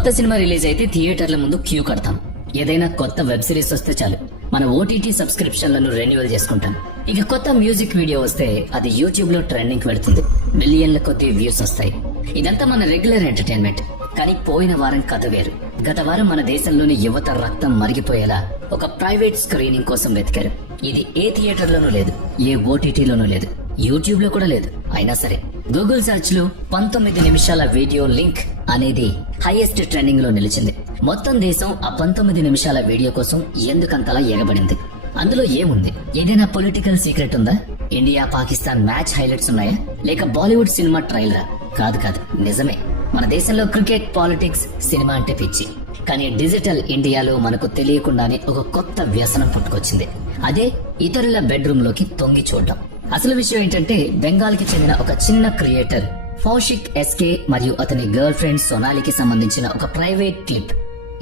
కొత్త cinema release అయితే థియేటర్ల ముందు క్యూ కడతాం. ఏదైనా కొత్త వెబ్ సిరీస్ వస్తే చాలు. మన ఓటీటీ సబ్స్క్రిప్షన్లను రెన్యువల్ చేసుకుంటాం. ఇక కొత్త మ్యూజిక్ వీడియో వస్తే అది యూట్యూబ్లో ట్రెండింగ్ పెడుతుంది. మిలియన్ల కొద్ది వ్యూస్ వస్తాయి. ఇదంతా మన రెగ్యులర్ ఎంటర్టైన్మెంట్. కానీ పోయిన వారం కథ వేరు. గత వారం మన దేశంలోని యువత రక్తం మరిగిపోయేలా ఒక ప్రైవేట్ స్క్రీనింగ్ కోసం వెతికారు. ఇది ఏ థియేటర్లోనూ లేదు. ఏ ఓటీటీలోనూ లేదు. యూట్యూబ్లో కూడా లేదు. అయినా సరే గూగుల్ సెర్చ్లో పంతొమ్మిది నిమిషాల వీడియో లింక్ అనేది హైయెస్ట్ ట్రెండింగ్లో నిలిచింది. మొత్తం దేశం ఆ పంతొమ్మిది నిమిషాల వీడియో కోసం ఎందుకంతలా ఎగబడింది? అందులో ఏముంది? ఏదైనా పొలిటికల్ సీక్రెట్ ఉందా? ఇండియా పాకిస్తాన్ మ్యాచ్ హైలైట్స్ ఉన్నాయా? లేక బాలీవుడ్ సినిమా ట్రైలరా కాదు కాదు. నిజమే. మన దేశంలో క్రికెట్ పాలిటిక్స్ సినిమా అంటే పిచ్చి. కానీ డిజిటల్ ఇండియాలో మనకు తెలియకుండానే ఒక కొత్త వ్యసనం పుట్టుకొచ్చింది. అదే ఇతరుల బెడ్రూమ్లోకి తొంగి చూడడం అసలు విషయం ఏంటంటే బెంగాల్కి చెందిన ఒక చిన్న క్రియేటర్ ఫౌషిక్ ఎస్కే మరియు అతని గర్ల్ ఫ్రెండ్ సొనాలికి సంబంధించిన ఒక ప్రైవేట్ క్లిప్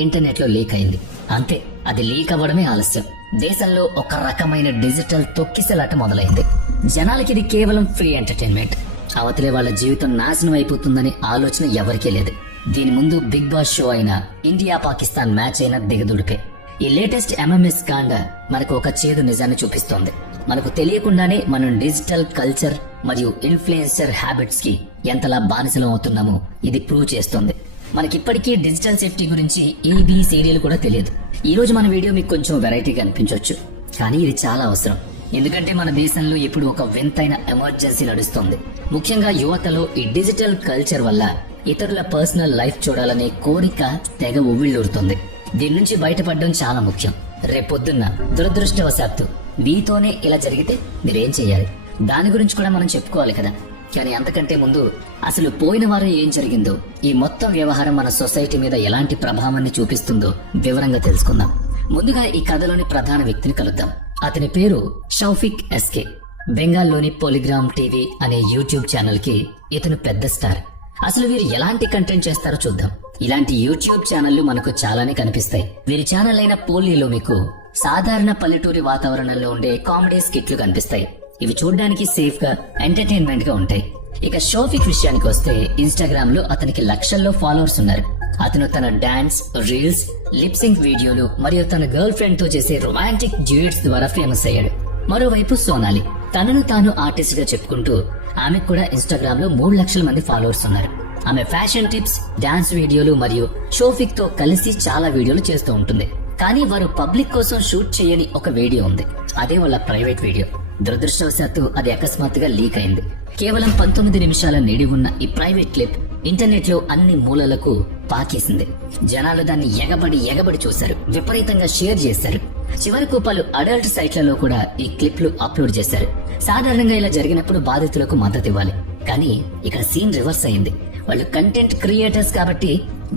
ఇంటర్నెట్లో లీక్ అయింది. అంతే అది లీక్ అవ్వడమే ఆలస్యం. దేశంలో ఒక రకమైన డిజిటల్ తొక్కిసలాట మొదలైంది. జనాలకి ఇది కేవలం ఫ్రీ ఎంటర్టైన్మెంట్. అవతలే వాళ్ళ జీవితం నాశనం అయిపోతుందనే ఆలోచన ఎవరికీ లేదు. దీని ముందు బిగ్ బాస్ షో అయిన ఇండియా పాకిస్తాన్ మ్యాచ్ అయిన దిగదుడిపే. ఈ లేటెస్ట్ ఎంఎంఎస్ కాండ మనకు ఒక చేదు నిజాన్ని చూపిస్తోంది. మనకు తెలియకుండానే మనం డిజిటల్ కల్చర్ మరియు ఇన్ఫ్లుయెన్సర్ హ్యాబిట్స్కి ఎంతలా బానిసలం అవుతున్నామో ఇది ప్రూవ్ చేస్తుంది. మనకిప్పటికీ డిజిటల్ సేఫ్టీ గురించి ఏబీ సీరియల్ కూడా తెలియదు. ఈ రోజు మన వీడియో మీకు కొంచెం వెరైటీగా అనిపించవచ్చు కానీ ఇది చాలా అవసరం. ఎందుకంటే మన దేశంలో ఇప్పుడు ఒక వింతైన ఎమర్జెన్సీ నడుస్తుంది. ముఖ్యంగా యువతలో ఈ డిజిటల్ కల్చర్ వల్ల ఇతరుల పర్సనల్ లైఫ్ చూడాలనే కోరిక తెగ ఉవ్విళ్ళూరుతుంది. దీని నుంచి బయటపడడం చాలా ముఖ్యం. రేపొద్దున్న దురదృష్టవశాత్తు వీతోనే ఇలా జరిగితే మీరేం చేయాలి? దాని గురించి కూడా మనం చెప్పుకోవాలి కదా. కానీ అంతకంటే ముందు అసలు పోయిన వారం ఏం జరిగిందో ఈ మొత్తం వ్యవహారం మన సొసైటీ మీద ఎలాంటి ప్రభావాన్ని చూపిస్తుందో వివరంగా తెలుసుకుందాం. ముందుగా ఈ కథలోని ప్రధాన వ్యక్తిని కలుద్దాం. అతని పేరు షౌఫిక్ ఎస్కే. బెంగాల్లోని పోలిగ్రామ్ టీవీ అనే యూట్యూబ్ ఛానల్కి ఇతను పెద్ద స్టార్. అసలు వీరు ఎలాంటి కంటెంట్ చేస్తారో చూద్దాం. ఇలాంటి యూట్యూబ్ ఛానళ్ళు మనకు చాలానే కనిపిస్తాయి. వీరి ఛానల్ అయిన పోలీలో మీకు సాధారణ పల్లెటూరి వాతావరణంలో ఉండే కామెడీ స్కిట్లు కనిపిస్తాయి. ఇవి చూడడానికి సేఫ్గా ఎంటర్టైన్మెంట్గా ఉంటాయి. ఇక షోఫిక్ విషయానికి వస్తే ఇన్స్టాగ్రామ్లో అతనికి లక్షల్లో ఫాలోవర్స్ ఉన్నారు. అతను తన డాన్స్ రీల్స్ లిప్సింగ్ వీడియోలు మరియు తన గర్ల్ ఫ్రెండ్తో చేసే రొమాంటిక్ డ్యూయట్స్ ద్వారా ఫేమస్ అయ్యాడు. మరోవైపు సోనాలి. తనను తాను ఆర్టిస్ట్గా చెప్పుకుంటూ ఆమెకు కూడా ఇన్స్టాగ్రామ్లో మూడు లక్షల మంది ఫాలోవర్స్ ఉన్నారు. ఆమె ఫ్యాషన్ టిప్స్ డాన్స్ వీడియోలు మరియు షోఫిక్తో కలిసి చాలా వీడియోలు చేస్తూ ఉంటుంది. కానీ వారు పబ్లిక్ కోసం షూట్ చేయని ఒక వీడియో ఉంది. అదే వాళ్ళ ప్రైవేట్ వీడియో. దురదృష్టవశాత్తు అది అకస్మాత్తుగా లీక్ అయింది. కేవలం పంతొమ్మిది నిమిషాల నిడి ఉన్న ఈ ప్రైవేట్ క్లిప్ ఇంటర్నెట్లో అన్ని మూలలకు పాకేసింది. జనాలు దాన్ని ఎగబడి ఎగబడి చూశారు. విపరీతంగా షేర్ చేశారు. చివరకు పలు అడల్ట్ సైట్లలో కూడా ఈ క్లిప్లు అప్లోడ్ చేశారు. సాధారణంగా ఇలా జరిగినప్పుడు బాధితులకు మద్దతు ఇవ్వాలి. కానీ ఇక్కడ సీన్ రివర్స్ అయింది. వాళ్ళు కంటెంట్ క్రియేటర్స్ కాబట్టి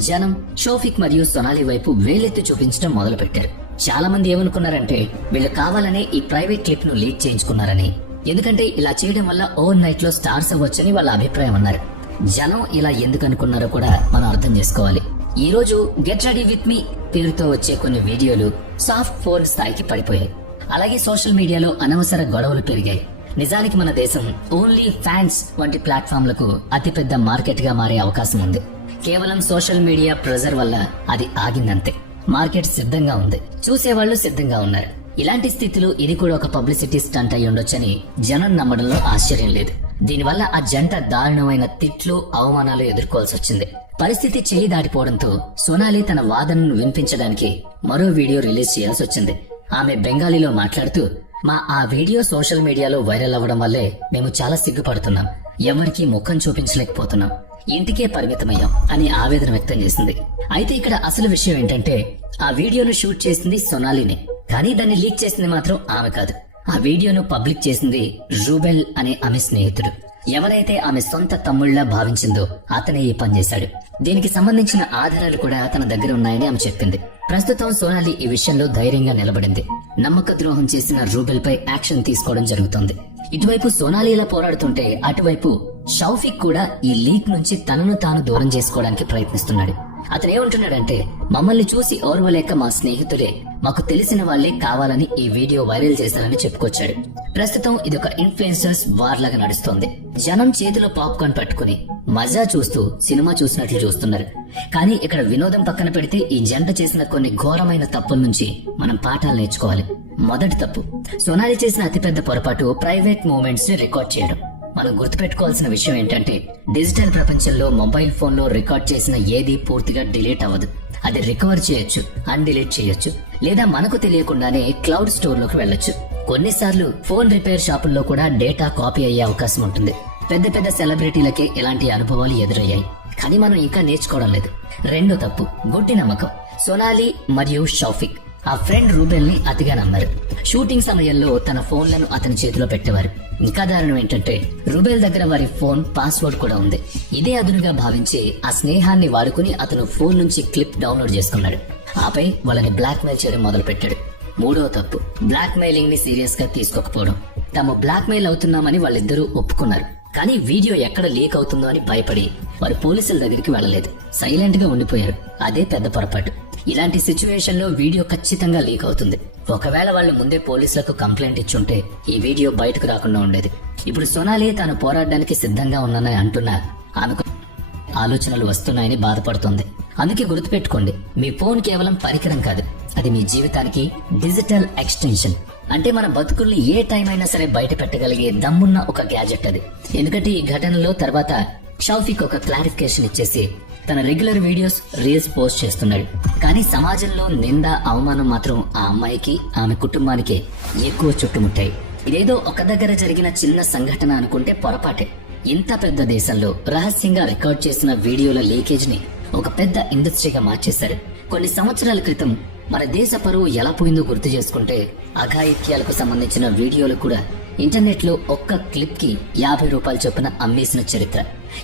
జనం షోఫిక్ మరియు సొనాలి వైపు వేలెత్తి చూపించడం మొదలు పెట్టారు చాలా మంది ఏమనుకున్నారంటే వీళ్ళు కావాలనే ఈ ప్రైవేట్ క్లిప్ను లీక్ చేయించుకున్నారని. ఎందుకంటే ఇలా చేయడం వల్ల ఓవర్ నైట్లో స్టార్స్ అవ్వచ్చని వాళ్ళ అభిప్రాయం అన్నారు. జనం ఇలా ఎందుకు అనుకున్నారో కూడా మనం అర్థం చేసుకోవాలి. ఈ రోజు గెట్ రెడీ విత్ మీ పేరుతో వచ్చే కొన్ని వీడియోలు సాఫ్ట్ ఫోన్ స్థాయికి పడిపోయాయి. అలాగే సోషల్ మీడియాలో అనవసర గొడవలు పెరిగాయి. నిజానికి మన దేశం ఓన్లీ ఫ్యాన్స్ వంటి ప్లాట్ఫామ్లకు అతిపెద్ద మార్కెట్గా మారే అవకాశం ఉంది. కేవలం సోషల్ మీడియా ప్రెజర్ వల్ల అది ఆగిందంతే. మార్కెట్ సిద్ధంగా ఉంది. చూసేవాళ్ళు సిద్ధంగా ఉన్నారు. ఇలాంటి స్థితిలో ఇది కూడా ఒక పబ్లిసిటీ స్టంట్ అయి ఉండొచ్చని జనం నమ్మడంలో ఆశ్చర్యం లేదు. దీనివల్ల ఆ జంట దారుణమైన తిట్లు అవమానాలు ఎదుర్కోవాల్సి వచ్చింది. పరిస్థితి చేయి దాటిపోవడంతో సోనాలి తన వాదనను వినిపించడానికి మరో వీడియో రిలీజ్ చేయాల్సి వచ్చింది. ఆమె బెంగాలీలో మాట్లాడుతూ మా ఆ వీడియో సోషల్ మీడియాలో వైరల్ అవ్వడం వల్లే మేము చాలా సిగ్గుపడుతున్నాం. ఎవరికీ ముఖం చూపించలేకపోతున్నాం. ఇంటికే పరిమితమయ్యాం అని ఆవేదన వ్యక్తం చేసింది. అయితే ఇక్కడ అసలు విషయం ఏంటంటే ఆ వీడియోను షూట్ చేసింది సొనాలినే. కానీ దాన్ని లీక్ చేసింది మాత్రం ఆమె కాదు. ఆ వీడియోను పబ్లిక్ చేసింది రూబెల్ అనే ఆమె స్నేహితుడు. ఎవరైతే ఆమె సొంత తమ్ముళ్ళా భావించిందో అతనే ఈ పని చేశాడు. దీనికి సంబంధించిన ఆధారాలు కూడా తన దగ్గర ఉన్నాయని ఆమె చెప్పింది. ప్రస్తుతం సోనాలి ఈ విషయంలో ధైర్యంగా నిలబడింది. నమ్మక ద్రోహం చేసిన రూబెల్ పై యాక్షన్ తీసుకోవడం జరుగుతోంది. ఇటువైపు సోనాలి ఇలా పోరాడుతుంటే అటువైపు షౌఫిక్ కూడా ఈ లీక్ నుంచి తనను తాను దూరం చేసుకోవడానికి ప్రయత్నిస్తున్నాడు. అతను ఏమంటున్నాడంటే మమ్మల్ని చూసి ఓర్వలేక మా స్నేహితులే మాకు తెలిసిన వాళ్ళే కావాలని ఈ వీడియో వైరల్ చేశారని చెప్పుకొచ్చాడు. ప్రస్తుతం ఇది ఒక ఇన్ఫ్లుయెన్సర్స్ వార్ లాగా నడుస్తోంది. జనం చేతిలో పాప్కార్న్ పట్టుకుని మజా చూస్తూ సినిమా చూసినట్లు చూస్తున్నారు. కానీ ఇక్కడ వినోదం పక్కన పెడితే ఈ జంట చేసిన కొన్ని ఘోరమైన తప్పుల నుంచి మనం పాఠాలు నేర్చుకోవాలి. మొదటి తప్పు సోనాలి చేసిన అతిపెద్ద పొరపాటు ప్రైవేట్ మూమెంట్స్ని రికార్డ్ చేయడం. మనం గుర్తుపెట్టుకోవాల్సిన విషయం ఏంటంటే డిజిటల్ ప్రపంచంలో మొబైల్ ఫోన్లో రికార్డ్ చేసిన ఏది పూర్తిగా డిలీట్ అవ్వదు. అది రికవర్ చేయొచ్చు అన్డిలీట్ చేయొచ్చు లేదా మనకు తెలియకుండానే క్లౌడ్ స్టోర్లోకి వెళ్ళొచ్చు. కొన్నిసార్లు ఫోన్ రిపేర్ షాపుల్లో కూడా డేటా కాపీ అయ్యే అవకాశం ఉంటుంది. పెద్ద పెద్ద సెలబ్రిటీలకే ఇలాంటి అనుభవాలు ఎదురయ్యాయి. కానీ మనం ఇంకా నేర్చుకోవడం లేదు. రెండో తప్పు గుడ్డి నమ్మకం. సోనాలి మరియు షౌఫిక్. ఆ ఫ్రెండ్ రూబెల్ని అతిగా నమ్మారు. షూటింగ్ సమయంలో తన ఫోన్లను అతని చేతిలో పెట్టేవారు. ఇంకా దారుణం ఏంటంటే రూబెల్ దగ్గర వారి ఫోన్ పాస్వర్డ్ కూడా ఉంది. ఇదే అదునుగా భావించి ఆ స్నేహాన్ని వాడుకుని అతను ఫోన్ నుంచి క్లిప్ డౌన్లోడ్ చేసుకున్నాడు. ఆపై వాళ్ళని బ్లాక్ మెయిల్ చేయడం మొదలు పెట్టాడు మూడో తప్పు బ్లాక్ మెయిలింగ్ని సీరియస్గా తీసుకోకపోవడం. తాము బ్లాక్ మెయిల్ అవుతున్నామని వాళ్ళిద్దరూ ఒప్పుకున్నారు. కానీ వీడియో ఎక్కడ లీక్ అవుతుందో అని భయపడి వారు పోలీసుల దగ్గరికి వెళ్ళలేదు. సైలెంట్గా ఉండిపోయారు. అదే పెద్ద పొరపాటు. ఇలాంటి సిచ్యువేషన్లో వీడియో ఖచ్చితంగా లీక్ అవుతుంది. ఒకవేళ వాళ్ళు ముందే పోలీసులకు కంప్లైంట్ ఇచ్చుంటే ఈ వీడియో బయటకు రాకుండా ఉండేది. ఇప్పుడు సోనాలి తాను పోరాడడానికి సిద్ధంగా ఉన్నానని అంటున్నా. ఆమెకు ఆలోచనలు వస్తున్నాయని బాధపడుతోంది. అందుకే గుర్తుపెట్టుకోండి మీ ఫోన్ కేవలం పరికరం కాదు. అది మీ జీవితానికి డిజిటల్ ఎక్స్టెన్షన్. అంటే మన బతుకుల్ని ఏ టైం అయినా సరే బయట పెట్టగలిగే దమ్మున్న ఒక గ్యాజెట్ అది. ఎందుకంటే ఈ ఘటనలో తర్వాత షౌఫిక్ ఒక క్లారిఫికేషన్ ఇచ్చేసి తన రెగ్యులర్ వీడియోస్ రీల్స్ పోస్ట్ చేస్తున్నాడు. కానీ సమాజంలో నింద అవమానం మాత్రం ఆ అమ్మాయికి ఆమె కుటుంబానికే ఎక్కువ చుట్టుముట్టాయి. ఇదేదో ఒక దగ్గర జరిగిన చిన్న సంఘటన అనుకుంటే పొరపాటే. ఇంత పెద్ద దేశంలో రహస్యంగా రికార్డ్ చేసిన వీడియోల లీకేజ్ని ఒక పెద్ద ఇండస్ట్రీగా మార్చేశారు. కొన్ని సంవత్సరాల క్రితం మన దేశ పరువు ఎలా పోయిందో గుర్తు చేసుకుంటే అఘాయిత్యాలకు సంబంధించిన వీడియోలు కూడా ఇంటర్నెట్లో ఒక్క క్లిప్కి యాభై రూపాయలు చొప్పున అమ్మేసిన చరిత్ర.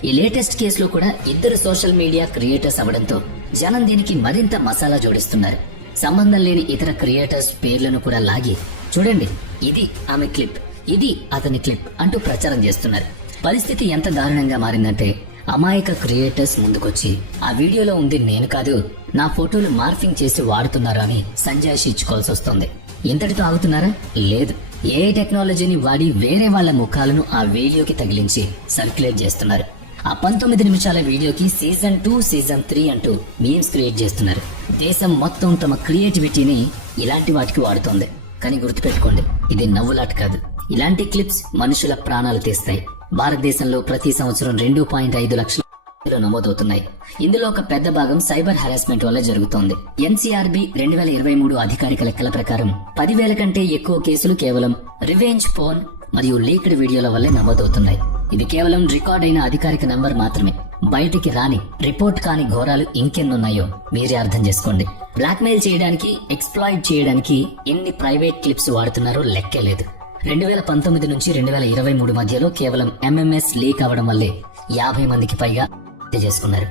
ఈ లేటెస్ట్ కేసులో కూడా ఇద్దరు సోషల్ మీడియా క్రియేటర్స్ అవడంతో జనం దీనికి మరింత మసాలా జోడిస్తున్నారు. సంబంధం లేని ఇతర క్రియేటర్స్ పేర్లను కూడా లాగి చూడండి ఇది ఆమె క్లిప్ ఇది అతని క్లిప్ అంటూ ప్రచారం చేస్తున్నారు. పరిస్థితి ఎంత దారుణంగా మారిందంటే అమాయక క్రియేటర్స్ ముందుకొచ్చి ఆ వీడియోలో ఉంది నేను కాదు నా ఫోటోలు మార్ఫింగ్ చేసి వాడుతున్నారు అని సంజాయిషి ఇచ్చుకోవాల్సి వస్తుంది. ఇంతటితో ఆగుతున్నారా? లేదు. ఏ టెక్నాలజీని వాడి వేరే వాళ్ళ ముఖాలను ఆ వీడియోకి తగిలించి సర్క్యులేట్ చేస్తున్నారు. ఆ పంతొమ్మిది నిమిషాల వీడియోకి సీజన్ టూ సీజన్ త్రీ అంటూ మీమ్స్ క్రియేట్ చేస్తున్నారు. దేశం మొత్తం తమ క్రియేటివిటీని ఇలాంటి వాటికి వాడుతోంది. కానీ గుర్తుపెట్టుకోండి ఇది నవ్వులాట కాదు. ఇలాంటి క్లిప్స్ మనుషుల ప్రాణాలు తీస్తాయి. భారతదేశంలో ప్రతి సంవత్సరం రెండు పాయింట్ ఐదు లక్షల కేసులు నమోదవుతున్నాయి. ఇందులో ఒక పెద్ద భాగం సైబర్ హెరాస్మెంట్ వల్ల జరుగుతోంది. ఎన్సీఆర్బి రెండు వేల ఇరవై మూడు అధికారిక లెక్కల ప్రకారం పదివేల కంటే ఎక్కువ కేసులు కేవలం రివెంజ్ ఫోన్ మరియు లీక్డ్ వీడియోల వల్లే నమోదవుతున్నాయి. ఇది కేవలం రికార్డ్ అయిన అధికారిక నంబర్ మాత్రమే. బయటికి రాని రిపోర్ట్ కాని ఘోరాలు ఇంకెన్నున్నాయో మీరే అర్థం చేసుకోండి. బ్లాక్మెయిల్ చేయడానికి ఎక్స్ప్లాయిట్ చేయడానికి ఎన్ని ప్రైవేట్ క్లిప్స్ వాడుతున్నారో లెక్కే లేదు. రెండు వేల పంతొమ్మిది నుంచి రెండు వేల ఇరవై మూడు మధ్యలో కేవలం ఎంఎంఎస్ లీక్ అవడం వల్లే యాభై మందికి పైగా హత్య చేసుకున్నారు.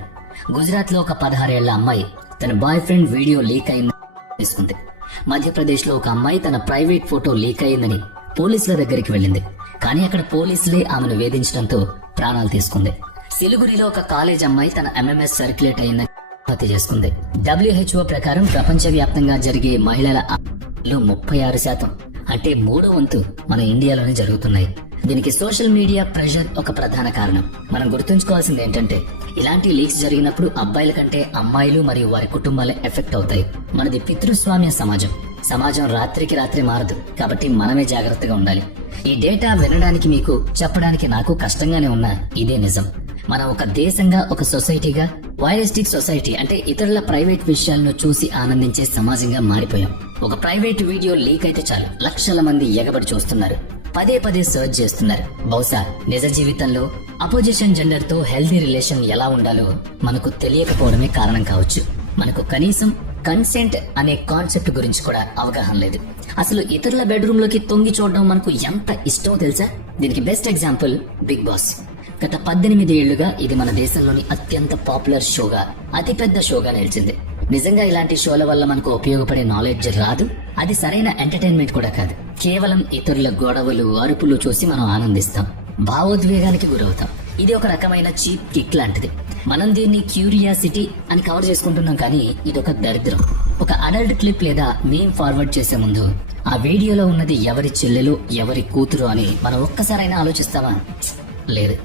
గుజరాత్లో ఒక పదహారేళ్ళ అమ్మాయి తన బాయ్ ఫ్రెండ్ వీడియో లీక్ అయింది తీసుకుంది మధ్యప్రదేశ్లో ఒక అమ్మాయి తన ప్రైవేట్ ఫోటో లీక్ అయిందని పోలీసుల దగ్గరికి వెళ్ళింది. కానీ అక్కడ పోలీసులే ఆమెను వేధించడంతో ప్రాణాలు తీసుకుంది. సిలిగురిలో ఒక కాలేజ్ అమ్మాయి తన ఎంఎంఎస్ సర్క్యులేట్ అయిందని హత్య చేసుకుంది. డబ్ల్యూహెచ్ఓ ప్రకారం ప్రపంచవ్యాప్తంగా జరిగే మహిళల ముప్పై ఆరు శాతం అంటే మూడో వంతు మన ఇండియాలోనే జరుగుతున్నాయి. దీనికి సోషల్ మీడియా ప్రెషర్ ఒక ప్రధాన కారణం. మనం గుర్తుంచుకోవాల్సింది ఏంటంటే ఇలాంటి లీక్స్ జరిగినప్పుడు అబ్బాయిల కంటే అమ్మాయిలు మరియు వారి కుటుంబాలే ఎఫెక్ట్ అవుతాయి. మనది పితృస్వామ్య సమాజం. సమాజం రాత్రికి రాత్రి మారదు. కాబట్టి మనమే జాగ్రత్తగా ఉండాలి. ఈ డేటా వినడానికి మీకు చెప్పడానికి నాకు కష్టంగానే ఉన్నా ఇదే నిజం. మనం ఒక దేశంగా ఒక సొసైటీగా వైరస్టిక్ సొసైటీ అంటే ఇతరుల ప్రైవేట్ విషయాలను చూసి ఆనందించే సమాజంగా మారిపోయాం. ఒక ప్రైవేట్ వీడియో లీక్ అయితే చాలు. లక్షల మంది ఎగబడి చూస్తున్నారు. పదే పదే సర్చ్ చేస్తున్నారు. బహుశా నిజ జీవితంలో అపోజిషన్ జెండర్తో హెల్దీ రిలేషన్ ఎలా ఉండాలో మనకు తెలియకపోవడమే కారణం కావచ్చు. మనకు కనీసం కన్సెంట్ అనే కాన్సెప్ట్ గురించి కూడా అవగాహన లేదు. అసలు ఇతరుల బెడ్రూమ్లోకి తొంగి చూడడం మనకు ఎంత ఇష్టమో తెలుసా? దీనికి బెస్ట్ ఎగ్జాంపుల్ బిగ్ బాస్ గత పద్దెనిమిది ఏళ్ళుగా ఇది మన దేశంలోని అత్యంత పాపులర్ షోగా అతిపెద్ద షోగా నిలిచింది. నిజంగా ఇలాంటి షోల వల్ల మనకు ఉపయోగపడే నాలెడ్జ్ రాదు. అది సరైన ఎంటర్టైన్మెంట్ కూడా కాదు. కేవలం ఇతరుల గొడవలు అరుపులు చూసి మనం ఆనందిస్తాం. భావోద్వేగానికి గురవుతాం. ఇది ఒక రకమైన చీప్ కిక్ లాంటిది. మనం దీన్ని క్యూరియాసిటీ అని కవర్ చేసుకుంటున్నాం కానీ ఇది ఒక దరిద్రం. ఒక అడల్ట్ క్లిప్ లేదా మేం ఫార్వర్డ్ చేసే ముందు ఆ వీడియోలో ఉన్నది ఎవరి చెల్లెలు ఎవరి కూతురు అని మనం ఒక్కసారైనా ఆలోచిస్తామా? లేదు.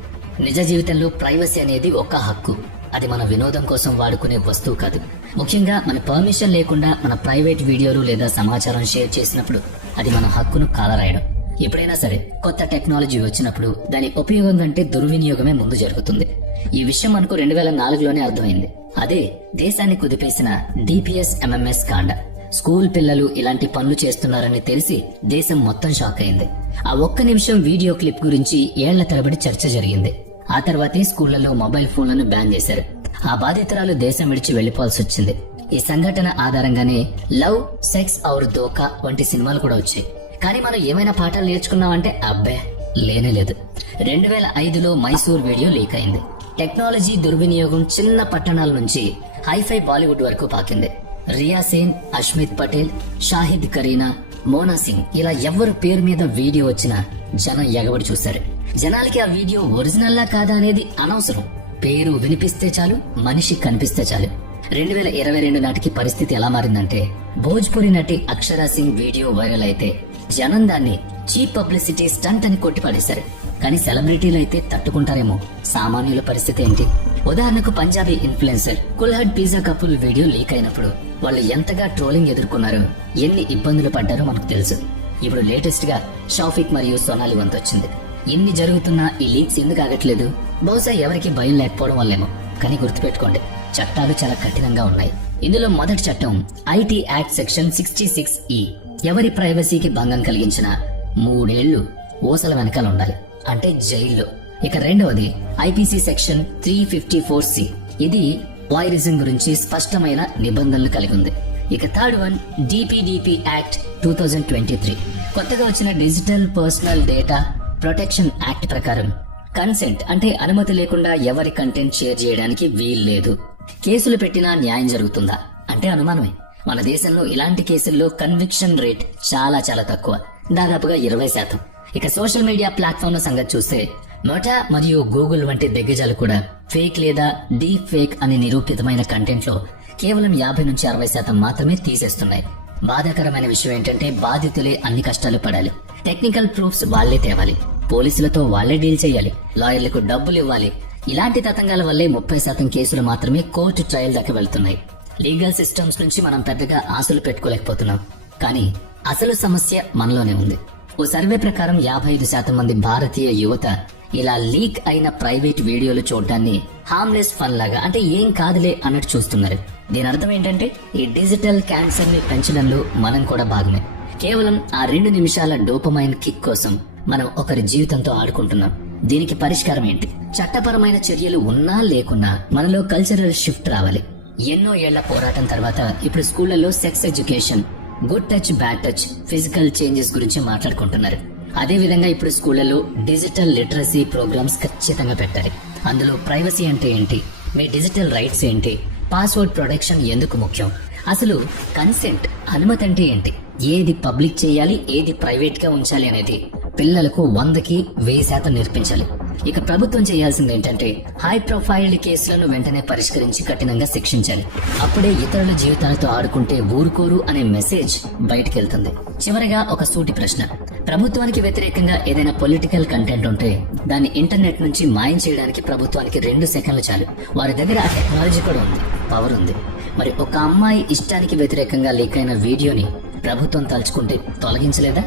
నిజ జీవితంలో ప్రైవసీ అనేది ఒక హక్కు. అది మన వినోదం కోసం వాడుకునే వస్తువు కాదు. ముఖ్యంగా మన పర్మిషన్ లేకుండా మన ప్రైవేట్ వీడియోలు లేదా సమాచారం షేర్ చేసినప్పుడు అది మన హక్కును కాలరాయడం. ఎప్పుడైనా సరే కొత్త టెక్నాలజీ వచ్చినప్పుడు దాని ఉపయోగం కంటే దుర్వినియోగమే ముందు జరుగుతుంది. ఈ విషయం మనకు రెండు వేల నాలుగులోనే అర్థమైంది. అదే దేశాన్ని కుదిపేసిన డిపిఎస్ ఎంఎంఎస్ కాండ. స్కూల్ పిల్లలు ఇలాంటి పనులు చేస్తున్నారని తెలిసి దేశం మొత్తం షాక్ అయింది. ఆ ఒక్క నిమిషం వీడియో క్లిప్ గురించి ఏళ్ళ తరబడి చర్చ జరిగింది. ఆ తర్వాతే స్కూళ్ళలో మొబైల్ ఫోన్లను బ్యాన్ చేశారు. ఆ బాధితురాలు దేశం విడిచి వెళ్ళిపోవాల్సి వచ్చింది. ఈ సంఘటన ఆధారంగానే లవ్ సెక్స్ ఔర్ దోకా వంటి సినిమాలు కూడా వచ్చాయి. కానీ మనం ఏమైనా పాఠాలు నేర్చుకున్నామంటే అబ్బే లేనే లేదు. రెండు వేల ఐదులో మైసూర్ వీడియో లీక్ అయింది. టెక్నాలజీ దుర్వినియోగం చిన్న పట్టణాల నుంచి హైఫై బాలీవుడ్ వరకు పాకింది. రియా సేన్ అష్మిత్ పటేల్ షాహిద్ కరీనా మోనా సింగ్ ఇలా ఎవరి పేరు మీద వీడియో వచ్చినా జనం ఎగబడి చూశారు. జనాలకి ఆ వీడియో ఒరిజినల్లా కాదా అనేది అనవసరం. పేరు వినిపిస్తే చాలు మనిషి కనిపిస్తే చాలు. రెండు వేల ఇరవై రెండు నాటికి పరిస్థితి ఎలా మారిందంటే భోజ్పురి నటి అక్షరా సింగ్ వీడియో వైరల్ అయితే జనం దాన్ని చీప్ పబ్లిసిటీ స్టంట్ అని కొట్టిపడేశారు. కానీ సెలబ్రిటీలు అయితే తట్టుకుంటారేమో సామాన్యుల పరిస్థితి ఏంటి? ఉదాహరణకు Punjabi influencer kulhad pizza couple video leak అయినప్పుడు వాళ్ళు ఎంతగా ట్రోలింగ్ ఎదుర్కొన్నారో ఎన్ని ఇబ్బందులు పడ్డారో మనకు తెలుసు. ఇప్పుడు లేటెస్ట్గా షాఫిక్ మరియు సోనాలి వంతొచ్చింది. ఎన్ని జరుగుతున్నా ఈ లీక్స్ ఎందుకు ఆగట్లేదు? బహుశా ఎవరికి భయం లేకపోవడం వల్లేమో. కానీ గుర్తుపెట్టుకోండి చట్టాలు చాలా కఠినంగా ఉన్నాయి. ఇందులో మొదటి చట్టం IT act section sixty six E. ఎవరి ప్రైవసీకి భంగం కలిగించిన మూడేళ్ళు ఓసల వెనకాల ఉండాలి. అంటే జైల్లో. ఇక రెండవది IPC section three fifty four C. ఇది వాయిరిజం గురించి స్పష్టమైన నిబంధనలు కలిగి ఉంది. ఇక third one DPDP act two thousand twenty three. కొత్తగా వచ్చిన digital personal data protection act ప్రకారం కన్సెంట్ అంటే అనుమతి లేకుండా ఎవరి కంటెంట్ షేర్ చేయడానికి వీల్లేదు. కేసులు పెట్టినా న్యాయం జరుగుతుందా? అంటే అనుమానమే. మన దేశంలో ఇలాంటి కేసుల్లో కన్విక్షన్ రేట్ చాలా చాలా తక్కువ. దాదాపుగా ఇరవై శాతం. ఇక సోషల్ మీడియా ప్లాట్ఫామ్ల సంగతి చూస్తే మెటా మరియు గూగుల్ వంటి దిగ్గజాలు కూడా ఫేక్ లేదా డీప్ ఫేక్ అని నిరూపితమైన కంటెంట్లో కేవలం యాభై నుంచి అరవై శాతం మాత్రమే తీసేస్తున్నాయి. బాధాకరమైన విషయం ఏంటంటే బాధితులే అన్ని కష్టాలు పడాలి. టెక్నికల్ ప్రూఫ్స్ వాళ్ళే తేవాలి. పోలీసులతో వాళ్ళే డీల్ చేయాలి. లాయర్లకు డబ్బులు ఇవ్వాలి. ఇలాంటి తతంగాల వల్లే ముప్పై శాతం కేసులు మాత్రమే కోర్టు ట్రయల్ దాకా వెళ్తున్నాయి. లీగల్ సిస్టమ్స్ నుంచి మనం పెద్దగా ఆశలు పెట్టుకోలేకపోతున్నాం. కానీ అసలు సమస్య మనలోనే ఉంది. ఓ సర్వే ప్రకారం యాభై ఐదు శాతం మంది భారతీయ యువత ఇలా లీక్ అయిన ప్రైవేట్ వీడియోలు చూడటాన్ని హార్మ్లెస్ ఫన్ లాగా అంటే ఏం కాదులే అన్నట్టు చూస్తున్నారు. దీని అర్థం ఏంటంటే ఈ డిజిటల్ క్యాన్సర్ని పెంచడంలో మనం కూడా భాగమే. కేవలం ఆ రెండు నిమిషాల డోపమైన్ కిక్ కోసం మనం ఒకరి జీవితంతో ఆడుకుంటున్నాం. దీనికి పరిష్కారం ఏంటి? చట్టపరమైన చర్యలు ఉన్నా లేకున్నా మనలో కల్చరల్ షిఫ్ట్ రావాలి. ఎన్నో ఏళ్ళ పోరాటం తర్వాత ఇప్పుడు స్కూళ్ళలో sex education good touch bad touch physical changes గురించి మాట్లాడుకుంటున్నారు. అదే విధంగా ఇప్పుడు స్కూళ్ళలో డిజిటల్ లిటరసీ ప్రోగ్రామ్స్ ఖచ్చితంగా పెట్టాలి. అందులో ప్రైవసీ అంటే ఏంటి? మీ డిజిటల్ రైట్స్ ఏంటి? పాస్వర్డ్ ప్రొటెక్షన్ ఎందుకు ముఖ్యం? అసలు కన్సెంట్ అనుమతి అంటే ఏంటి? ఏది పబ్లిక్ చేయాలి ఏది ప్రైవేట్గా ఉంచాలి అనేది పిల్లలకు వందకి వెయ్యి శాతం నేర్పించాలి. ఇక ప్రభుత్వం చేయాల్సింది ఏంటంటే హై ప్రొఫైల్ కేసులను వెంటనే పరిష్కరించి కఠినంగా శిక్షించాలి. అప్పుడే ఇతరుల జీవితాలతో ఆడుకుంటే ఊరుకోరు అనే మెసేజ్ బయటకెళ్తుంది. చివరగా ఒక సూటి ప్రశ్న. ప్రభుత్వానికి వ్యతిరేకంగా ఏదైనా పొలిటికల్ కంటెంట్ ఉంటే దాన్ని ఇంటర్నెట్ నుంచి మాయం చేయడానికి ప్రభుత్వానికి రెండు సెకండ్లు చాలు. వారి దగ్గర ఆ టెక్నాలజీ కూడా ఉంది. పవర్ ఉంది. మరి ఒక అమ్మాయి ఇష్టానికి వ్యతిరేకంగా లీక్ అయిన వీడియోని ప్రభుత్వం తలుచుకుంటే తొలగించలేదా?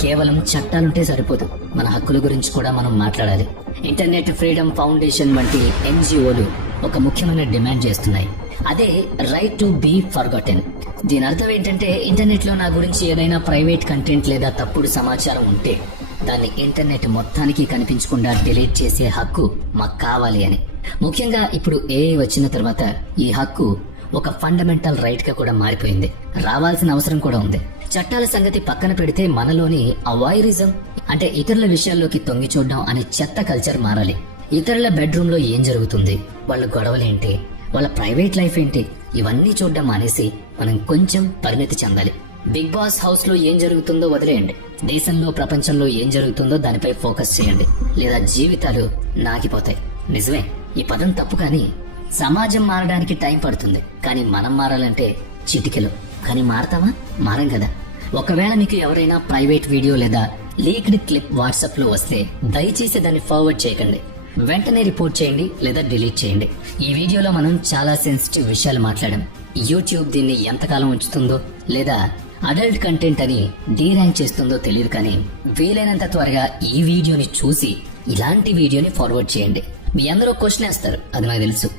కేవలం చట్టాలుంటే సరిపోదు. మన హక్కుల గురించి కూడా మనం మాట్లాడాలి. ఇంటర్నెట్ ఫ్రీడమ్ ఫౌండేషన్ వంటి ఎన్జిఓలు ఒక ముఖ్యమైన డిమాండ్ చేస్తున్నాయి. అదే రైట్ టు బీ ఫర్గటెన్ దీని అర్థం ఏంటంటే ఇంటర్నెట్లో నా గురించి ఏదైనా ప్రైవేట్ కంటెంట్ లేదా తప్పుడు సమాచారం ఉంటే దాన్ని ఇంటర్నెట్ మొత్తానికి కనిపించకుండా డిలీట్ చేసే హక్కు మాకు కావాలి అని. ముఖ్యంగా ఇప్పుడు ఏఐ వచ్చిన తర్వాత ఈ హక్కు ఒక ఫండమెంటల్ రైట్గా కూడా మారిపోయింది. రావాల్సిన అవసరం కూడా ఉంది. చట్టాల సంగతి పక్కన పెడితే మనలోని అవాయిరిజం అంటే ఇతరుల విషయాల్లోకి తొంగి చూడడం అనే చెత్త కల్చర్ మారాలి. ఇతరుల బెడ్రూమ్లో ఏం జరుగుతుంది? వాళ్ళ గొడవలేంటి? వాళ్ళ ప్రైవేట్ లైఫ్ ఏంటి? ఇవన్నీ చూడడం మానేసి మనం కొంచెం పరిణతి చెందాలి. బిగ్ బాస్ హౌస్లో ఏం జరుగుతుందో వదిలేయండి. దేశంలో ప్రపంచంలో ఏం జరుగుతుందో దానిపై ఫోకస్ చేయండి. లేదా జీవితాలు నాకిపోతాయి నిజమే? ఈ పదం తప్పు కానీ సమాజం మారడానికి టైం పడుతుంది. కానీ మనం మారాలంటే చిటికెలు. కానీ మారతావా? మారం కదా. ఒకవేళ మీకు ఎవరైనా ప్రైవేట్ వీడియో లేదా లీక్డ్ క్లిప్ వాట్సాప్లో వస్తే దయచేసి దాన్ని ఫార్వర్డ్ చేయకండి. వెంటనే రిపోర్ట్ చేయండి లేదా డిలీట్ చేయండి. ఈ వీడియోలో మనం చాలా సెన్సిటివ్ విషయాలు మాట్లాడాం. యూట్యూబ్ దీన్ని ఎంతకాలం ఉంచుతుందో లేదా అడల్ట్ కంటెంట్ అని డీ ర్యాంక్ చేస్తుందో తెలియదు కానీ వీలైనంత త్వరగా ఈ వీడియోని చూసి ఇలాంటి వీడియోని ఫార్వర్డ్ చేయండి. మీ అందరూ క్వశ్చన్ వేస్తారు. అది నాకు తెలుసు.